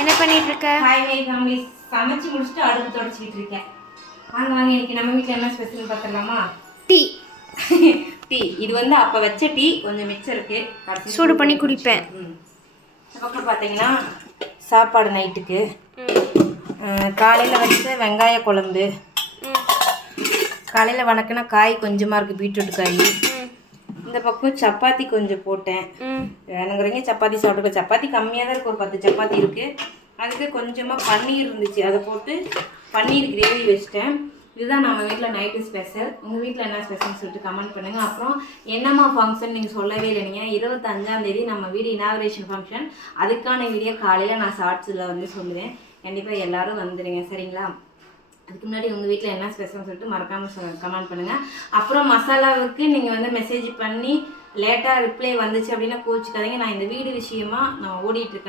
என்ன பண்ணிட்டு இருக்க? Hi my family. சமைச்சு முடிச்சுட்டு அடுப்பு தொடச்சிட்டு இருக்கேன். வாங்க இன்னைக்கு நம்ம வீட்டில் என்ன ஸ்பெஷல் பார்த்துடலாமா? டீ. டீ. இது வந்து அப்போ வச்ச டீ கொஞ்சம் மிச்சம் இருக்கு, சூடு பண்ணி குடிப்பேன். பக்கம் பார்த்தீங்கன்னா சாப்பாடு நைட்டுக்கு காலையில் வச்ச வெங்காய குழம்பு, காலையில் வணக்கினா காய் கொஞ்சமாக இருக்குது, பீட்ரூட் காய். இந்த பக்கம் சப்பாத்தி கொஞ்சம் போட்டேன், வேணுங்கிறீங்க சப்பாத்தி சாப்பிட்டுக்க. சப்பாத்தி கம்மியாக தான் இருக்குது, ஒரு 10 சப்பாத்தி இருக்குது. அதுக்கு கொஞ்சமாக பன்னீர் இருந்துச்சு, அதை போட்டு பன்னீர் கிரேவி வச்சிட்டேன். இதுதான் நம்ம வீட்டில் நைட்டு ஸ்பெஷல். உங்கள் வீட்டில் என்ன ஸ்பெஷல்னு சொல்லிட்டு கமெண்ட் பண்ணுங்கள். அப்புறம் என்னம்மா ஃபங்க்ஷன் நீங்கள் சொல்லவே இல்லை. நீங்கள் 25ஆம் தேதி நம்ம வீடு இனாகரேஷன் ஃபங்க்ஷன், அதுக்கான வீடியோ காலையில் நான் ஷார்ட்ஸில் வந்து சொல்லுவேன். கண்டிப்பாக எல்லோரும் வந்துடுங்க, சரிங்களா? அதுக்கு முன்னாடி உங்கள் வீட்டில் என்ன ஸ்பெஷல்னு சொல்லிட்டு மறக்காமல் கமெண்ட் பண்ணுங்கள். அப்புறம் மசாலாவுக்கு நீங்கள் வந்து மெசேஜ் பண்ணி லேட்டாக ரிப்ளை வந்துச்சு அப்படின்னா கோச்சிக்காதீங்க. நான் இந்த வீடு விஷயமா நான் ஓடிட்டுருக்கேன்.